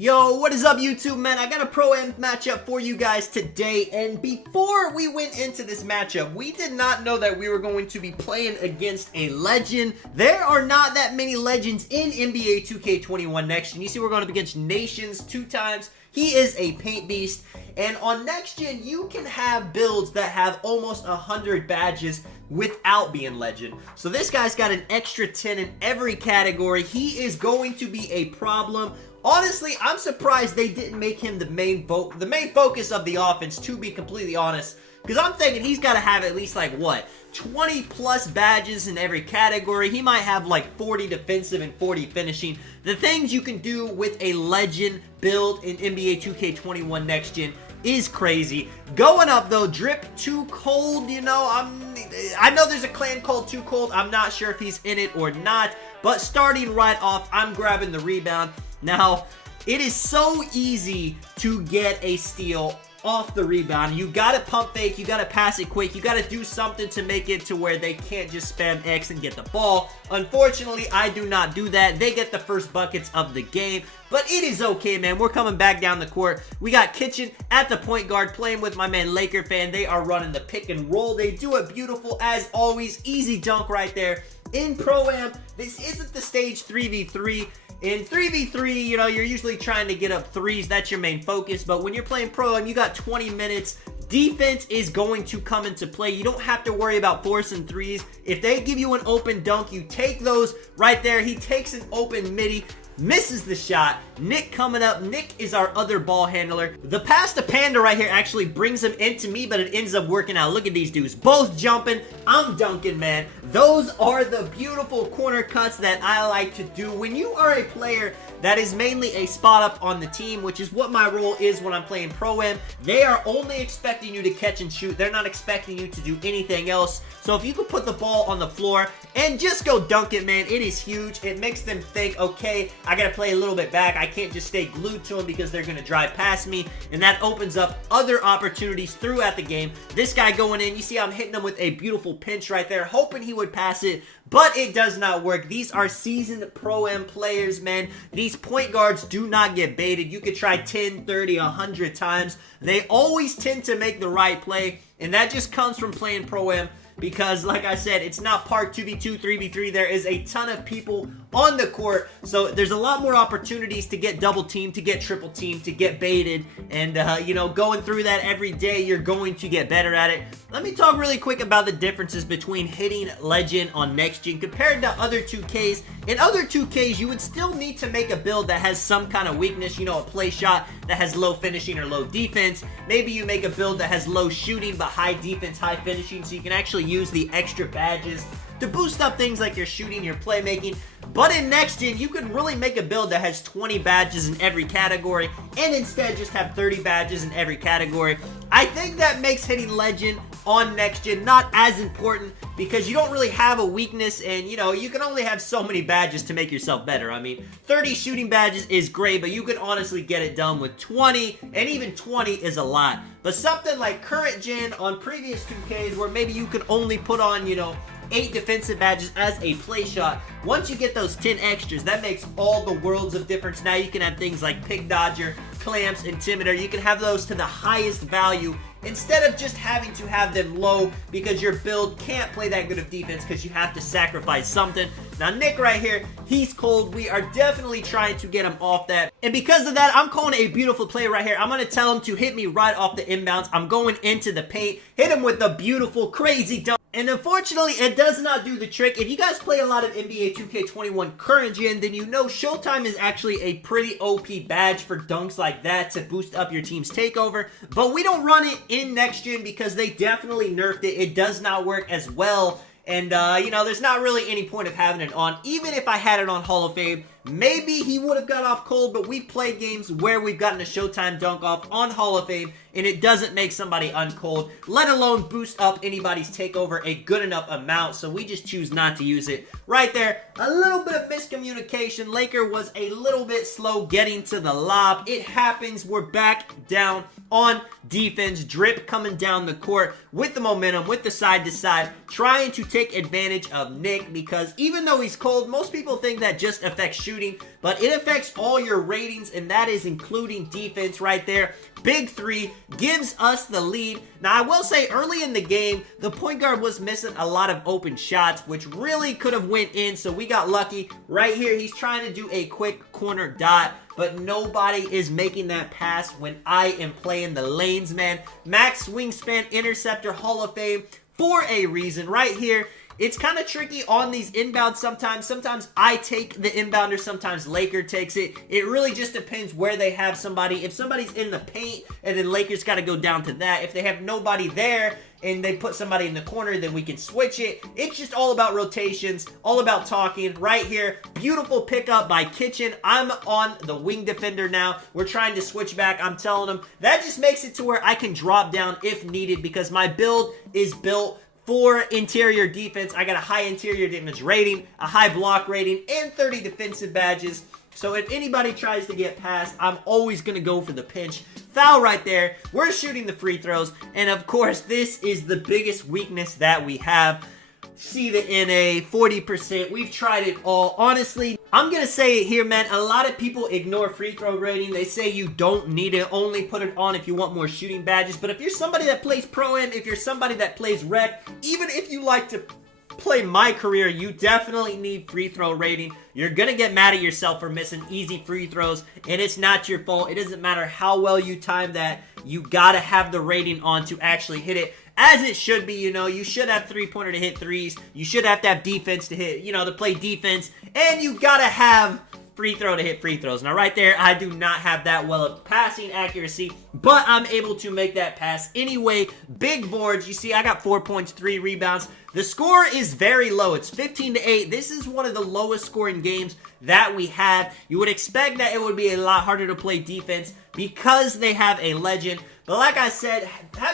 Yo, what is up YouTube, man? I got a Pro-Am matchup for you guys today, and before we went into this matchup, we did not know that we were going to be playing against a legend. There are not that many legends in NBA 2K21 Next Gen. You see we're going up against Nations 2 times. He is a paint beast, and on Next Gen, you can have builds that have almost 100 badges without being legend. So this guy's got an extra 10 in every category. He is going to be a problem. Honestly, I'm surprised they didn't make him the main focus of the offense, to be completely honest. Because I'm thinking he's got to have at least, like, what, 20 plus badges in every category. He might have, like, 40 defensive and 40 finishing. The things you can do with a legend build in NBA 2K21 Next Gen is crazy. Going up, though, Drip Too Cold, you know, I know there's a clan called Too Cold. I'm not sure if he's in it or not. But starting right off, I'm grabbing the rebound. Now, it is so easy to get a steal off the rebound. You gotta pump fake, you gotta pass it quick, you gotta do something to make it to where they can't just spam X and get the ball. Unfortunately, I do not do that. They get the first buckets of the game, but it is okay, man. We're coming back down the court. We got Kitchen at the point guard playing with my man Laker fan. They are running the pick and roll. They do it beautiful as always. Easy dunk right there. In Pro-Am, this isn't the stage 3v3. In 3v3, you know, you're usually trying to get up threes. That's your main focus. But when you're playing Pro-Am, you got 20 minutes. Defense is going to come into play. You don't have to worry about forcing threes. If they give you an open dunk, you take those right there. He takes an open midi, misses the shot. Nick coming up. Nick is our other ball handler. The pass to Panda right here actually brings him into me, but it ends up working out. Look at these dudes. Both jumping. I'm dunking, man. Those are the beautiful corner cuts that I like to do. When you are a player that is mainly a spot up on the team, which is what my role is when I'm playing Pro-Am, they are only expecting you to catch and shoot. They're not expecting you to do anything else. So if you can put the ball on the floor and just go dunk it, man, it is huge. It makes them think, okay, I got to play a little bit back. I can't just stay glued to them because they're going to drive past me. And that opens up other opportunities throughout the game. This guy going in, you see I'm hitting him with a beautiful pinch right there, hoping he would pass it, but it does not work. These are seasoned Pro-Am players, man. These point guards do not get baited. You could try 10, 30, 100 times. They always tend to make the right play, and that just comes from playing Pro-Am. Because, like I said, it's not part 2v2, 3v3. There is a ton of people on the court. So, there's a lot more opportunities to get double teamed, to get triple teamed, to get baited. And, you know, going through that every day, you're going to get better at it. Let me talk really quick about the differences between hitting Legend on Next Gen compared to other 2Ks. In other 2Ks, you would still need to make a build that has some kind of weakness. You know, a play shot that has low finishing or low defense. Maybe you make a build that has low shooting but high defense, high finishing, so you can actually use the extra badges to boost up things like your shooting, your playmaking. But in Next Gen, you could really make a build that has 20 badges in every category and instead just have 30 badges in every category. I think that makes hitting Legend on Next Gen not as important because you don't really have a weakness, and you know, you can only have so many badges to make yourself better. I mean, 30 shooting badges is great, but you can honestly get it done with 20, and even 20 is a lot. But something like current gen on previous 2Ks where maybe you could only put on, you know, 8 defensive badges as a play shot. Once you get those 10 extras, that makes all the worlds of difference. Now you can have things like Pick Dodger, Clamps, Intimidator. You can have those to the highest value instead of just having to have them low because your build can't play that good of defense because you have to sacrifice something. Now Nick right here, he's cold. We are definitely trying to get him off that. And because of that, I'm calling a beautiful play right here. I'm going to tell him to hit me right off the inbounds. I'm going into the paint, hit him with the beautiful, crazy dunk. And unfortunately, it does not do the trick. If you guys play a lot of NBA 2K21 current gen, then you know Showtime is actually a pretty OP badge for dunks like that to boost up your team's takeover. But we don't run it in Next Gen because they definitely nerfed it. It does not work as well. And, you know, there's not really any point of having it on. Even if I had it on Hall of Fame, maybe he would have got off cold, but we've played games where we've gotten a Showtime dunk off on Hall of Fame, and it doesn't make somebody uncold, let alone boost up anybody's takeover a good enough amount, so we just choose not to use it. Right there, a little bit of miscommunication. Laker was a little bit slow getting to the lob. It happens. We're back down on defense. Drip coming down the court with the momentum, with the side to side, trying to take advantage of Nick because even though he's cold, most people think that just affects shooting. shooting, but it affects all your ratings, and that is including defense right there. Big three gives us the lead. Now, I will say early in the game, the point guard was missing a lot of open shots, which really could have went in, so we got lucky. Right here, he's trying to do a quick corner dot, but nobody is making that pass when I am playing the lanes, man. Max Wingspan Interceptor Hall of Fame for a reason. Right here, it's kind of tricky on these inbounds sometimes. Sometimes I take the inbounder, sometimes Laker takes it. It really just depends where they have somebody. If somebody's in the paint, and then Lakers got to go down to that. If they have nobody there, and they put somebody in the corner, then we can switch it. It's just all about rotations, all about talking. Right here, beautiful pickup by Kitchen. I'm on the wing defender now. We're trying to switch back. I'm telling them that just makes it to where I can drop down if needed, because my build is built for interior defense. I got a high interior defense rating, a high block rating, and 30 defensive badges. So if anybody tries to get past, I'm always going to go for the pinch. Foul right there. We're shooting the free throws. And of course, this is the biggest weakness that we have. See the NA, 40%. We've tried it all. Honestly, I'm going to say it here, man. A lot of people ignore free throw rating. They say you don't need it. Only put it on if you want more shooting badges. But if you're somebody that plays Pro-Am, if you're somebody that plays Rec, even if you like to play my career, you definitely need free throw rating. You're gonna get mad at yourself for missing easy free throws, and it's not your fault. It doesn't matter how well you time that. You gotta have the rating on to actually hit it as it should be. You know, you should have three-pointer to hit threes. You should have to have defense to hit, you know, to play defense, and you gotta have free throw to hit free throws. Now right there, I do not have that well of passing accuracy, but I'm able to make that pass anyway. Big boards. You see, I got 4 points, 3 rebounds. The score is very low. It's 15-8. This is one of the lowest scoring games that we have. You would expect that it would be a lot harder to play defense because they have a legend. But like I said,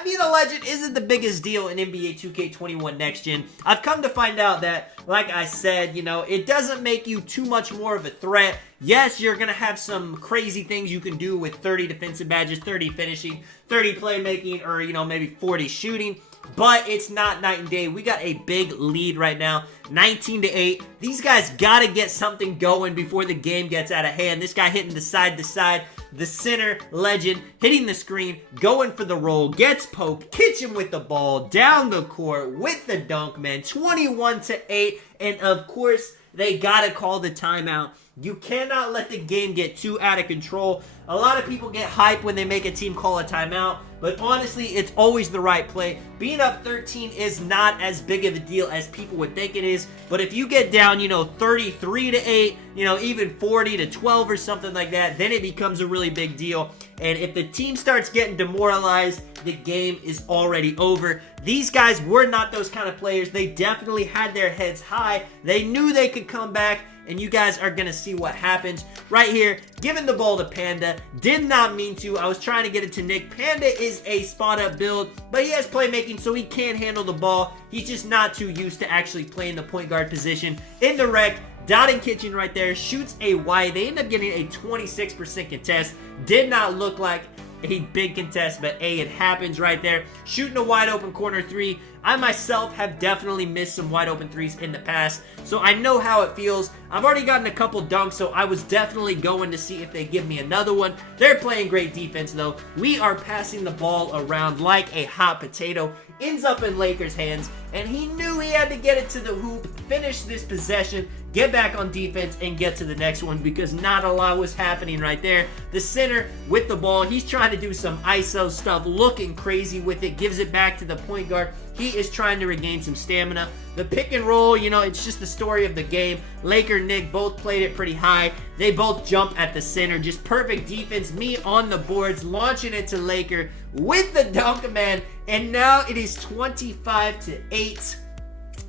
being a legend isn't the biggest deal in NBA 2K21 Next Gen. I've come to find out that, like I said, you know, it doesn't make you too much more of a threat. Yes, you're going to have some crazy things you can do with 30 defensive badges, 30 finishing, 30 playmaking, or, you know, maybe 40 shooting. But it's not night and day. We got a big lead right now, 19-8. These guys got to get something going before the game gets out of hand. This guy hitting the side to side. The center legend hitting the screen, going for the roll, gets poked, Kitchen with the ball, down the court with the dunk, man. 21-8. And of course, they got to call the timeout. You cannot let the game get too out of control. A lot of people get hyped when they make a team call a timeout, but honestly, it's always the right play. Being up 13 is not as big of a deal as people would think it is, but if you get down, you know, 33-8, you know, even 40-12 or something like that, then it becomes a really big deal. And if the team starts getting demoralized, the game is already over. These guys were not those kind of players. They definitely had their heads high. They knew they could come back, and you guys are going to see what happens. Right here, giving the ball to Panda. Did not mean to. I was trying to get it to Nick. Panda is a spot-up build, but he has playmaking, so he can handle the ball. He's just not too used to actually playing the point guard position. In the Rec, Dotting Kitchen right there, shoots a wide. They end up getting a 26% contest. Did not look like a big contest, but hey, it happens right there. Shooting a wide open corner three. I myself have definitely missed some wide open threes in the past, so I know how it feels. I've already gotten a couple dunks, so I was definitely going to see if they give me another one. They're playing great defense, though. We are passing the ball around like a hot potato. Ends up in Lakers' hands, and he knew he had to get it to the hoop, finish this possession, get back on defense, and get to the next one, because not a lot was happening right there. The center with the ball, he's trying to do some ISO stuff, looking crazy with it, gives it back to the point guard. He is trying to regain some stamina. The pick and roll, you know, it's just the story of the game. Laker, Nick both played it pretty high. They both jump at the center. Just perfect defense. Me on the boards, launching it to Laker with the dunk, man. And now it is 25-8.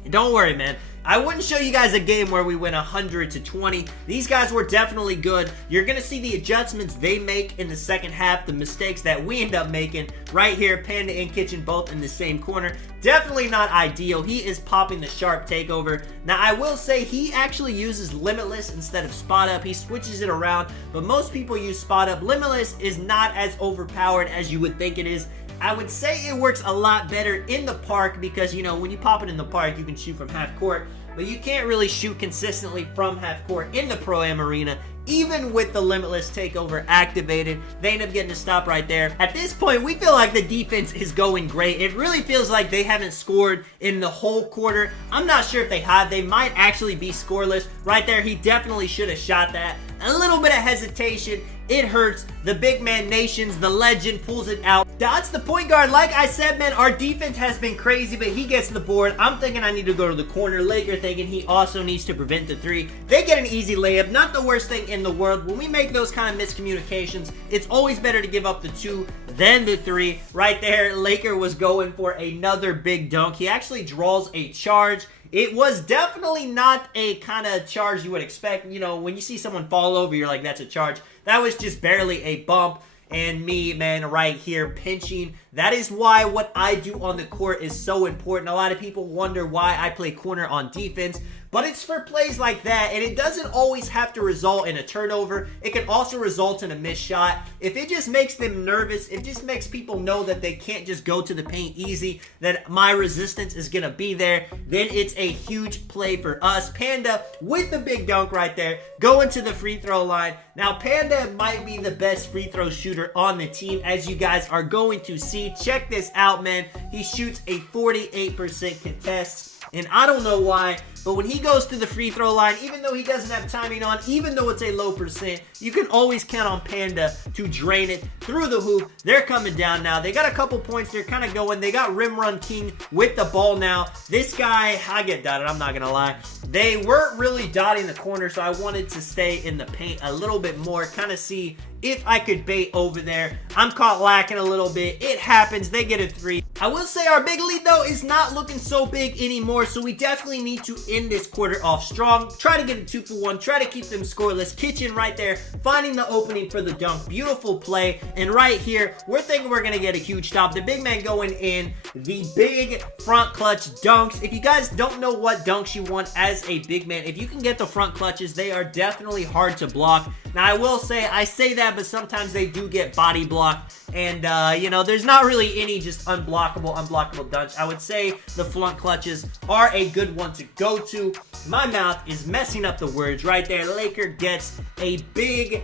Don't worry, man. I wouldn't show you guys a game where we win 100-20. These guys were definitely good. You're going to see the adjustments they make in the second half, the mistakes that we end up making right here. Panda and Kitchen both in the same corner. Definitely not ideal. He is popping the sharp takeover. Now, I will say he actually uses Limitless instead of Spot Up. He switches it around, but most people use Spot Up. Limitless is not as overpowered as you would think it is. I would say it works a lot better in the park because, you know, when you pop it in the park, you can shoot from half court. but you can't really shoot consistently from half court in the Pro-Am arena. Even with the Limitless Takeover activated, they end up getting a stop right there. At this point, we feel like the defense is going great. It really feels like they haven't scored in the whole quarter. I'm not sure if they have. They might actually be scoreless. Right there, he definitely should have shot that. A little bit of hesitation. It hurts. The big man Nations, the legend, pulls it out. Dots, the point guard. Like I said, man, our defense has been crazy, but he gets the board. I'm thinking I need to go to the corner. Laker thinking he also needs to prevent the three. They get an easy layup. Not the worst thing in the world. When we make those kind of miscommunications, it's always better to give up the two than the three. Right there, Laker was going for another big dunk. He actually draws a charge. It was definitely not a kind of charge you would expect. You know, when you see someone fall over, you're like, that's a charge. That was just barely a bump. And me, man, right here, pinching. That is why what I do on the court is so important. A lot of people wonder why I play corner on defense. But it's for plays like that, and it doesn't always have to result in a turnover. It can also result in a missed shot. If it just makes them nervous, it just makes people know that they can't just go to the paint easy, that my resistance is going to be there, then it's a huge play for us. Panda with the big dunk right there, going to the free throw line. Now, Panda might be the best free throw shooter on the team, as you guys are going to see. Check this out, man. He shoots a 48% contest. And I don't know why, but when he goes to the free throw line, even though he doesn't have timing on, even though it's a low percent, you can always count on Panda to drain it through the hoop. They're coming down now. They got a couple points. They're kind of going. They got Rim Run King with the ball now. This guy, I get dotted. I'm not going to lie. They weren't really dotting the corner, so I wanted to stay in the paint a little bit more, kind of see if I could bait over there. I'm caught lacking a little bit. It happens. They get a three. I will say our big lead, though, is not looking so big anymore, so we definitely need to end this quarter off strong. Try to get a 2-for-1. Try to keep them scoreless. Kitchen right there, finding the opening for the dunk. Beautiful play. And right here, we're thinking we're going to get a huge stop. The big man going in. The big front clutch dunks. If you guys don't know what dunks you want as a big man, if you can get the front clutches, they are definitely hard to block. Now, I will say, I say that, but sometimes they do get body blocked. And, you know, there's not really any just unblockable dunks. I would say the front clutches are a good one to go to. My mouth is messing up the words right there. Laker gets a big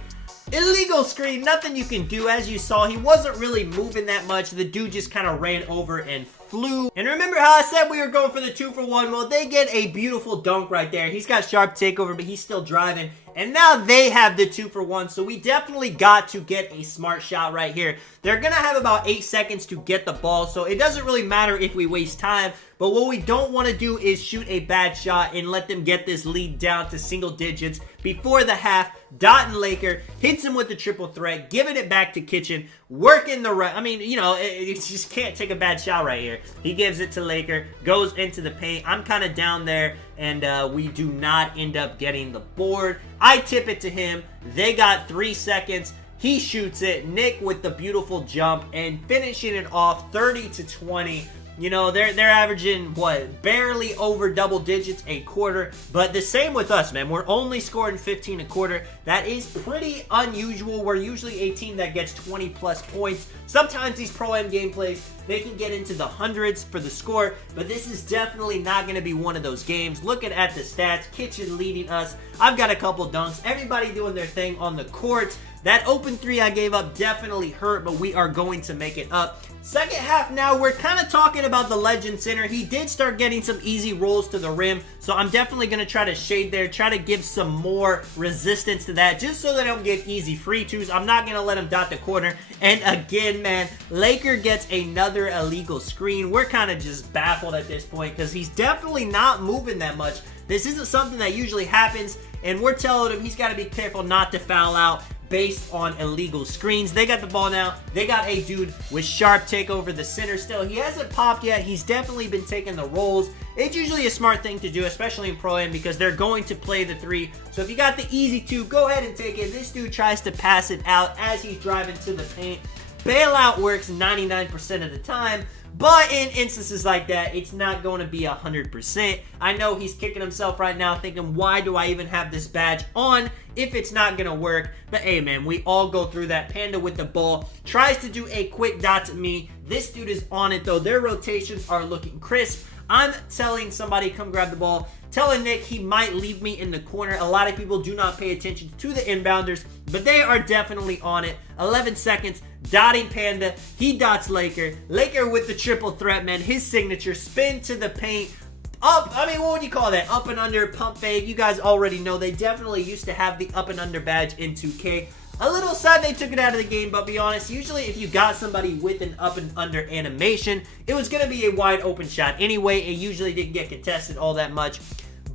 illegal screen. Nothing you can do. As you saw, he wasn't really moving that much. The dude just kind of ran over and flew. And remember how I said we were going for the 2-for-1? Well, they get a beautiful dunk right there. He's got sharp takeover, but he's still driving. And now they have the 2-for-1, so we definitely got to get a smart shot right here. They're going to have about 8 seconds to get the ball, so it doesn't really matter if we waste time. But what we don't want to do is shoot a bad shot and let them get this lead down to single digits before the half. Dot and Laker hits him with the triple threat, giving it back to Kitchen, working the right. I mean, you know, it just can't take a bad shot right here. He gives it to Laker, goes into the paint. I'm kind of down there, and we do not end up getting the board. I tip it to him. They got 3 seconds. He shoots it. Nick with the beautiful jump and finishing it off 30-20. You know, they're averaging, what, barely over double digits a quarter. But the same with us, man. We're only scoring 15 a quarter. That is pretty unusual. We're usually a team that gets 20-plus points. Sometimes these Pro-Am gameplays, they can get into the hundreds for the score. But this is definitely not going to be one of those games. Looking at the stats, Kitchen leading us. I've got a couple dunks. Everybody doing their thing on the court. That open three I gave up definitely hurt, but we are going to make it up. Second half now, we're kind of talking about the Legend Center. He did start getting some easy rolls to the rim, so I'm definitely going to try to shade there, try to give some more resistance to that, just so they don't get easy free twos. I'm not going to let him dot the corner. And again, man, Laker gets another illegal screen. We're kind of just baffled at this point because he's definitely not moving that much. This isn't something that usually happens, and we're telling him he's got to be careful not to foul out based on illegal screens. They got the ball now. They got a dude with sharp take over the center still. He hasn't popped yet. He's definitely been taking the rolls. It's usually a smart thing to do, especially in Pro-Am, because they're going to play the three. So if you got the easy two, go ahead and take it. This dude tries to pass it out as he's driving to the paint. Bailout works 99% of the time. But in instances like that, it's not going to be 100%. I know he's kicking himself right now thinking, why do I even have this badge on if it's not going to work? But hey, man, we all go through that. Panda with the ball tries to do a quick dot to me. This dude is on it, though. Their rotations are looking crisp. I'm telling somebody come grab the ball, telling Nick he might leave me in the corner. A lot of people do not pay attention to the inbounders, but they are definitely on it. 11 seconds, dotting Panda. He dots Laker. Laker with the triple threat, man. His signature, spin to the paint. Up, I mean, what would you call that? Up and under, pump fake. You guys already know they definitely used to have the up and under badge in 2K. A little sad they took it out of the game, but be honest, usually if you got somebody with an up and under animation, it was going to be a wide open shot anyway. It usually didn't get contested all that much.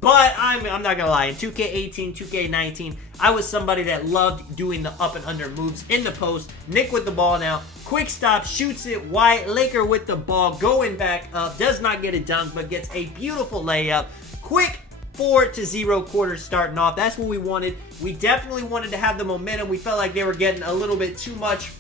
But I'm not going to lie, in 2K18, 2K19, I was somebody that loved doing the up and under moves in the post. Nick with the ball now. Quick stop, shoots it wide. Laker with the ball, going back up. Does not get a dunk, but gets a beautiful layup. Quick 4-0 quarters starting off. That's what we wanted. We definitely wanted to have the momentum. We felt like they were getting a little bit too much.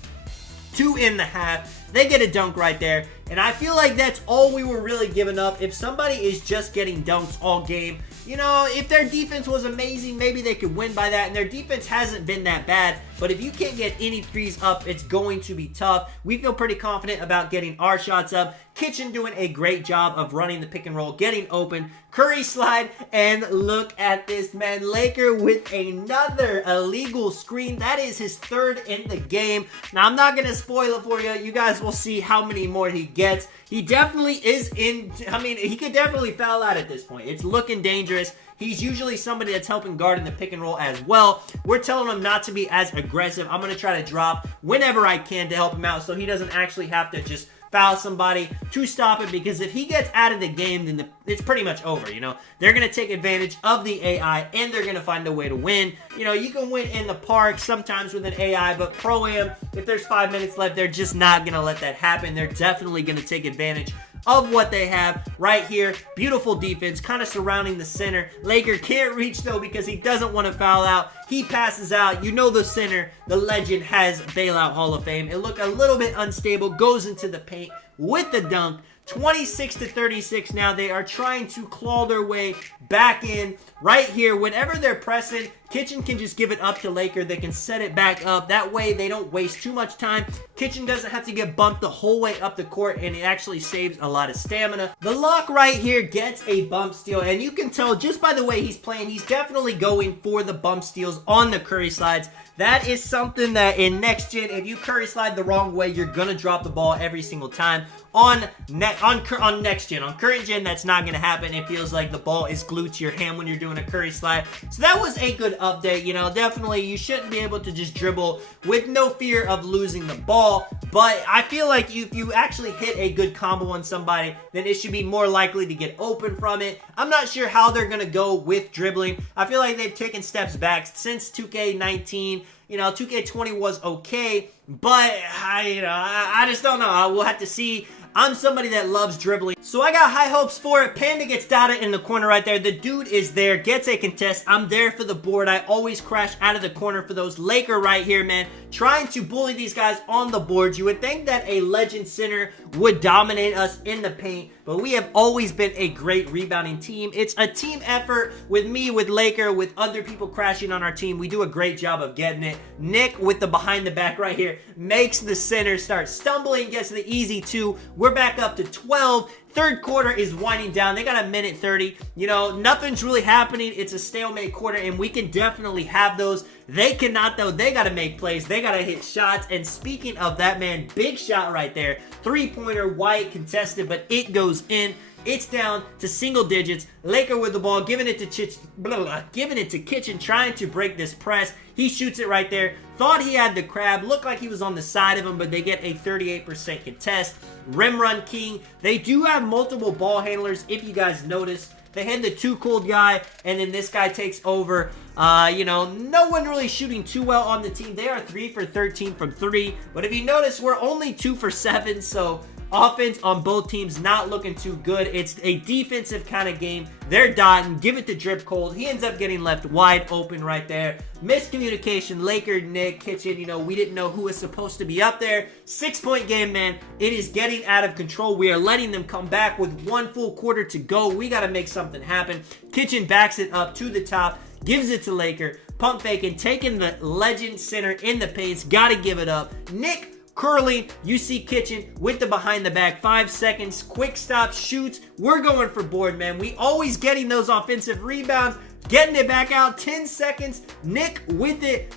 2 in the half. They get a dunk right there. And I feel like that's all we were really giving up. If somebody is just getting dunks all game, you know, if their defense was amazing, maybe they could win by that. And their defense hasn't been that bad. But if you can't get any threes up, it's going to be tough. We feel pretty confident about getting our shots up. Kitchen doing a great job of running the pick and roll, getting open. Curry slide, and look at this, man. Laker with another illegal screen. That is his 3rd in the game. Now, I'm not going to spoil it for you. You guys will see how many more he gets. He definitely is in, I mean, he could definitely foul out at this point. It's looking dangerous. He's usually somebody that's helping guard in the pick and roll as well. We're telling him not to be as aggressive. I'm going to try to drop whenever I can to help him out so he doesn't actually have to just foul somebody to stop it, because if he gets out of the game, then it's pretty much over, you know. They're going to take advantage of the AI, and they're going to find a way to win. You know, you can win in the park sometimes with an AI, but Pro-Am, if there's 5 minutes left, they're just not going to let that happen. They're definitely going to take advantage of what they have right here. Beautiful defense, kind of surrounding the center. Laker can't reach, though, because he doesn't want to foul out. He passes out. You know the center, the legend, has bailout Hall of Fame. It looked a little bit unstable, goes into the paint with the dunk. 26-36 now. They are trying to claw their way back in right here. Whenever they're pressing, Kitchen can just give it up to Laker. They can set it back up. That way they don't waste too much time. Kitchen doesn't have to get bumped the whole way up the court, and it actually saves a lot of stamina. The lock right here gets a bump steal, and you can tell just by the way he's playing, he's definitely going for the bump steals on the Curry slides. That is something that in next gen, if you Curry slide the wrong way, you're gonna drop the ball every single time. On next gen, on current gen, that's not gonna happen. It feels like the ball is glued to your hand when you're doing a Curry slide. So that was a good update. You know, definitely you shouldn't be able to just dribble with no fear of losing the ball. But I feel like if you actually hit a good combo on somebody, then it should be more likely to get open from it. I'm not sure how they're gonna go with dribbling. I feel like they've taken steps back since 2K19. You know, 2K20 was okay, but I just don't know. We'll have to see. I'm somebody that loves dribbling, so I got high hopes for it. Panda gets dotted in the corner right there. The dude is there, gets a contest. I'm there for the board. I always crash out of the corner for those. Laker right here, man, trying to bully these guys on the board. You would think that a legend center would dominate us in the paint, but we have always been a great rebounding team. It's a team effort with me, with Laker, with other people crashing on our team. We do a great job of getting it. Nick with the behind the back right here makes the center start stumbling, gets the easy 2. We're back up to 12. Third quarter is winding down. They got a minute 30. You know, nothing's really happening. It's a stalemate quarter, and we can definitely have those. They cannot, though. They got to make plays. They got to hit shots. And speaking of that, man, big shot right there. Three-pointer, White contested, but it goes in. It's down to single digits. Laker with the ball, giving it to Kitchen, trying to break this press. He shoots it right there. Thought he had the crab. Looked like he was on the side of him, but they get a 38% contest. Rim run king. They do have multiple ball handlers, if you guys notice. They had the too cold guy, and then this guy takes over. You know, no one really shooting too well on the team. They are 3 for 13 from 3. But if you notice, we're only 2 for 7, so offense on both teams not looking too good. It's a defensive kind of game. They're dotting. Give it to Drip Cold. He ends up getting left wide open right there. Miscommunication. Laker, Nick, Kitchen. You know, we didn't know who was supposed to be up there. 6-point game, man. It is getting out of control. We are letting them come back with 1 full quarter to go. We got to make something happen. Kitchen backs it up to the top. Gives it to Laker. Pump faking. Taking the legend center in the paints. Got to give it up. Nick curling. You see Kitchen with the behind the back, 5 seconds, quick stop, shoots. We're going for board, man. We always getting those offensive rebounds, getting it back out, 10 seconds. Nick with it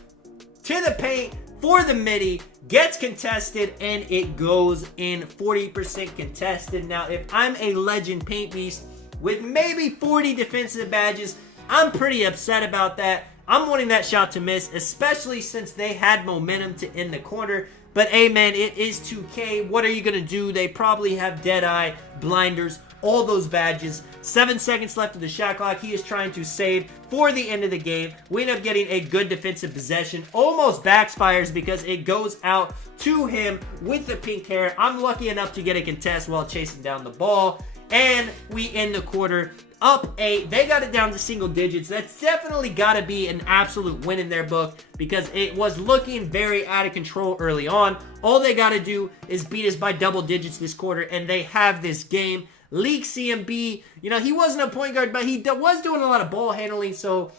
to the paint for the midi, gets contested, and it goes in 40% contested. Now, if I'm a legend paint beast with maybe 40 defensive badges, I'm pretty upset about that. I'm wanting that shot to miss, especially since they had momentum to end the corner. But hey, man, it is 2K. What are you going to do? They probably have Deadeye, blinders, all those badges. 7 seconds left of the shot clock. He is trying to save for the end of the game. We end up getting a good defensive possession. Almost backfires because it goes out to him with the pink hair. I'm lucky enough to get a contest while chasing down the ball. And we end the quarter up 8. They got it down to single digits. That's definitely got to be an absolute win in their book because it was looking very out of control early on. All they got to do is beat us by double digits this quarter, and they have this game. League CMB, you know, he wasn't a point guard, but he was doing a lot of ball handling, so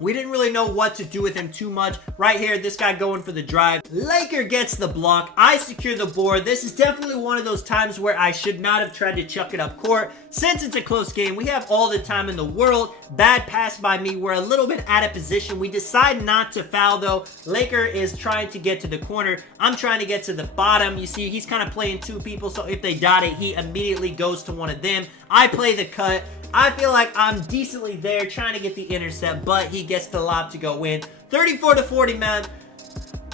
we didn't really know what to do with him too much. Right here, this guy going for the drive. Laker gets the block. I secure the board. This is definitely one of those times where I should not have tried to chuck it up court. Since it's a close game, we have all the time in the world. Bad pass by me. We're a little bit out of position. We decide not to foul, though. Laker is trying to get to the corner. I'm trying to get to the bottom. You see, he's kind of playing two people, so if they dot it, he immediately goes to one of them. I play the cut. I feel like I'm decently there trying to get the intercept, but he gets the lob to go in. 34-40, man.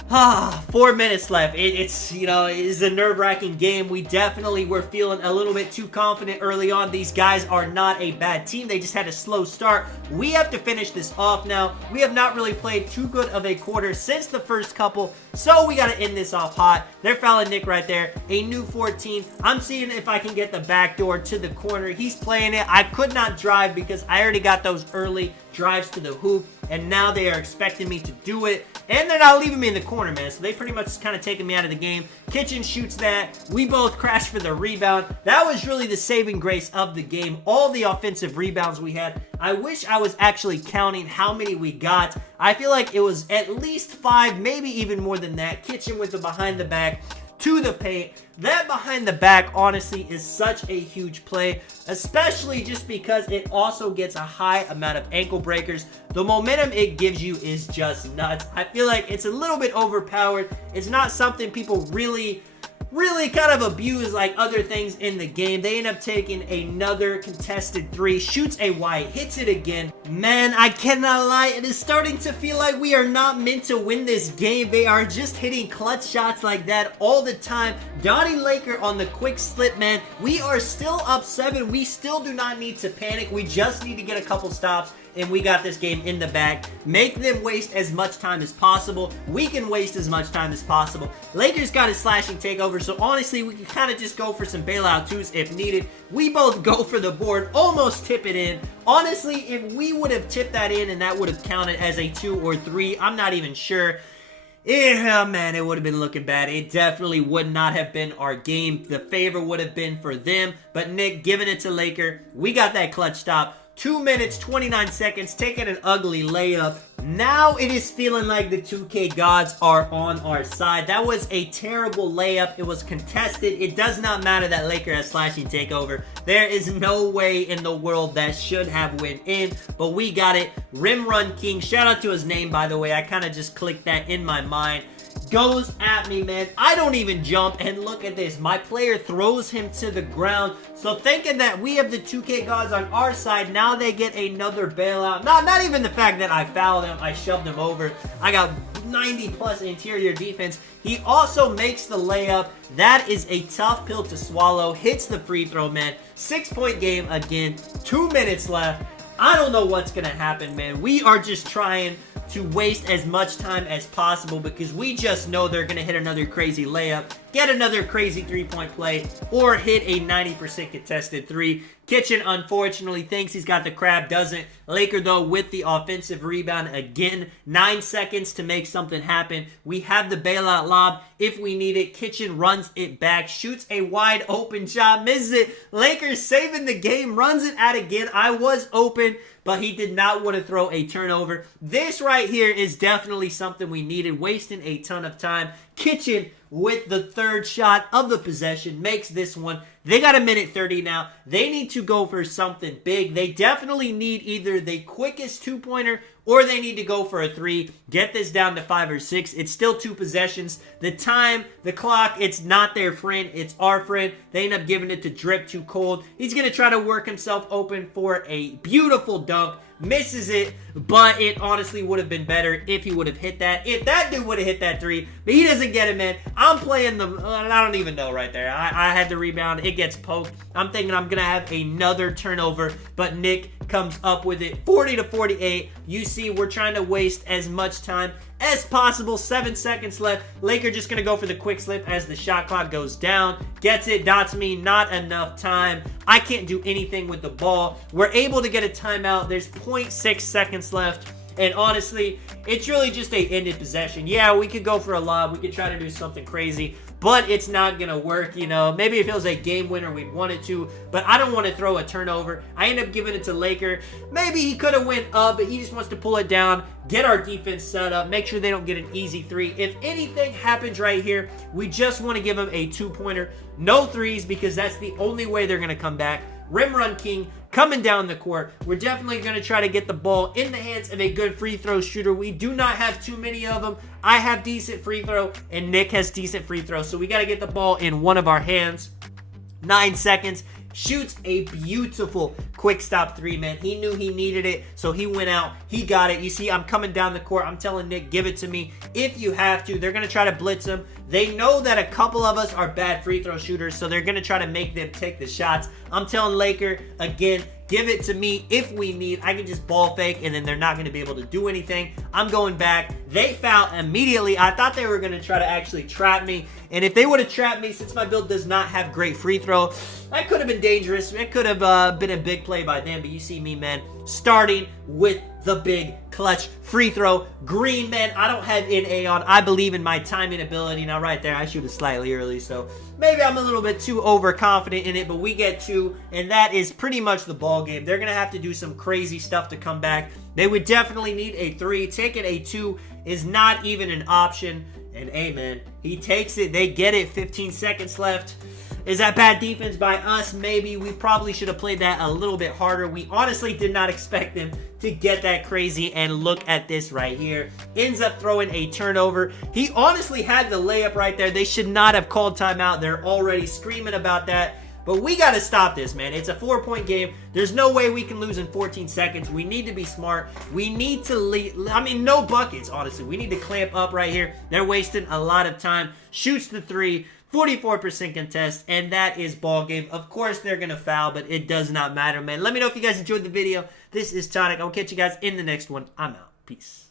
4 minutes left. It's, you know, it's a nerve-wracking game. We definitely were feeling a little bit too confident early on. These guys are not a bad team. They just had a slow start. We have to finish this off now. We have not really played too good of a quarter since the first couple, so we got to end this off hot. They're fouling Nick right there. A new 14. I'm seeing if I can get the backdoor to the corner. He's playing it. I could not drive because I already got those early drives to the hoop, and now they are expecting me to do it, and they're not leaving me in the corner, man, so they pretty much kind of taking me out of the game. Kitchen shoots that. We both crash for the rebound. That was really the saving grace of the game. All the offensive rebounds we had. I wish I was actually counting how many we got. I feel like it was at least 5, maybe even more than that. Kitchen with the behind the back to the paint. That behind the back, honestly, is such a huge play, especially just because it also gets a high amount of ankle breakers. The momentum it gives you is just nuts. I feel like it's a little bit overpowered. It's not something people really kind of abuse like other things in the game. They end up taking another contested 3, shoots a wide, hits it again. Man, I cannot lie, it is starting to feel like we are not meant to win this game. They are just hitting clutch shots like that all the time. Dottie Laker on the quick slip, man. We are still up 7. We still do not need to panic. We just need to get a couple stops, and we got this game in the bag. Make them waste as much time as possible. We can waste as much time as possible. Lakers got a slashing takeover, so honestly, we can kind of just go for some bailout twos if needed. We both go for the board, almost tip it in. Honestly, if we would have tipped that in and that would have counted as a 2 or 3, I'm not even sure. Yeah, man, it would have been looking bad. It definitely would not have been our game. The favor would have been for them, but Nick giving it to Laker. We got that clutch stop. 2 minutes, 29 seconds, taking an ugly layup. Now it is feeling like the 2K gods are on our side. That was a terrible layup. It was contested. It does not matter that Laker has slashing takeover. There is no way in the world that should have went in, but we got it. Rim Run King. Shout out to his name, by the way. I kind of just clicked that in my mind. Goes at me, man. I don't even jump, and look at this. My player throws him to the ground. So thinking that we have the 2K gods on our side, now they get another bailout. Not even the fact that I fouled him. I shoved him over. I got 90 plus interior defense. He also makes the layup. That is a tough pill to swallow. Hits the free throw, man. 6-point game again. 2 minutes left. I don't know what's gonna happen, man. We are just trying to waste as much time as possible because we just know they're going to hit another crazy layup, get another crazy 3-point play, or hit a 90% contested 3. Kitchen, unfortunately, thinks he's got the crab, doesn't. Laker, though, with the offensive rebound again. 9 seconds to make something happen. We have the bailout lob if we need it. Kitchen runs it back, shoots a wide open shot, misses it. Lakers saving the game, runs it out again. I was open, but he did not want to throw a turnover. This right here is definitely something we needed, wasting a ton of time. Kitchen with the third shot of the possession makes this one. They got a minute 30 now. They need to go for something big. They definitely need either the quickest two-pointer or they need to go for a three. Get this down to 5 or 6. It's still 2 possessions. The time, the clock, it's not their friend. It's our friend. They end up giving it to Drip, too cold. He's going to try to work himself open for a beautiful dunk. Misses it, but it honestly would have been better if he would have hit that. If that dude would have hit that three, but he doesn't get it, man. I'm playing the, I don't even know right there. I had the rebound. It gets poked. I'm thinking I'm going to have another turnover, but Nick comes up with it. 40-48. You see, we're trying to waste as much time as possible. 7 seconds left. Laker just going to go for the quick slip as the shot clock goes down. Gets it. Dots me. Not enough time. I can't do anything with the ball. We're able to get a timeout. There's 0.6 seconds left. And honestly, it's really just a ended possession. Yeah, we could go for a lob. We could try to do something crazy, but it's not going to work, you know. Maybe if it was a game winner, we'd want it to, but I don't want to throw a turnover. I end up giving it to Laker. Maybe he could have went up, but he just wants to pull it down, get our defense set up, make sure they don't get an easy three. If anything happens right here, we just want to give them a two-pointer. No threes, because that's the only way they're going to come back. Rim Run King coming down the court. We're definitely going to try to get the ball in the hands of a good free throw shooter. We do not have too many of them. I have decent free throw, and Nick has decent free throw. So we got to get the ball in one of our hands. 9 seconds. Shoots a beautiful quick stop three, man. He knew he needed it, so he went out. He got it. You see, I'm coming down the court. I'm telling Nick, give it to me if you have to. They're going to try to blitz him. They know that a couple of us are bad free throw shooters, so they're going to try to make them take the shots. I'm telling Laker, again, give it to me if we need. I can just ball fake, and then they're not going to be able to do anything. I'm going back. They foul immediately. I thought they were going to try to actually trap me, and if they would have trapped me, since my build does not have great free throw, that could have been dangerous. It could have been a big play by them, but you see me, man, starting with the big clutch free throw. Green, man, I don't have NA on. I believe in my timing ability. Now, right there, I shoot it slightly early, so maybe I'm a little bit too overconfident in it, but we get 2, and that is pretty much the ball game. They're going to have to do some crazy stuff to come back. They would definitely need a 3. Taking a 2 is not even an option, and hey, man, he takes it. They get it. 15 seconds left. Is that bad defense by us? Maybe. We probably should have played that a little bit harder. We honestly did not expect them to get that crazy, and look at this right here. Ends up throwing a turnover. He honestly had the layup right there. They should not have called timeout. They're already screaming about that. But we got to stop this, man. It's a 4-point game. There's no way we can lose in 14 seconds. We need to be smart. We need to lead. I mean, no buckets, honestly. We need to clamp up right here. They're wasting a lot of time. Shoots the 3. 44% contest, and that is ball game. Of course, they're going to foul, but it does not matter, man. Let me know if you guys enjoyed the video. This is Tonic. I'll catch you guys in the next one. I'm out. Peace.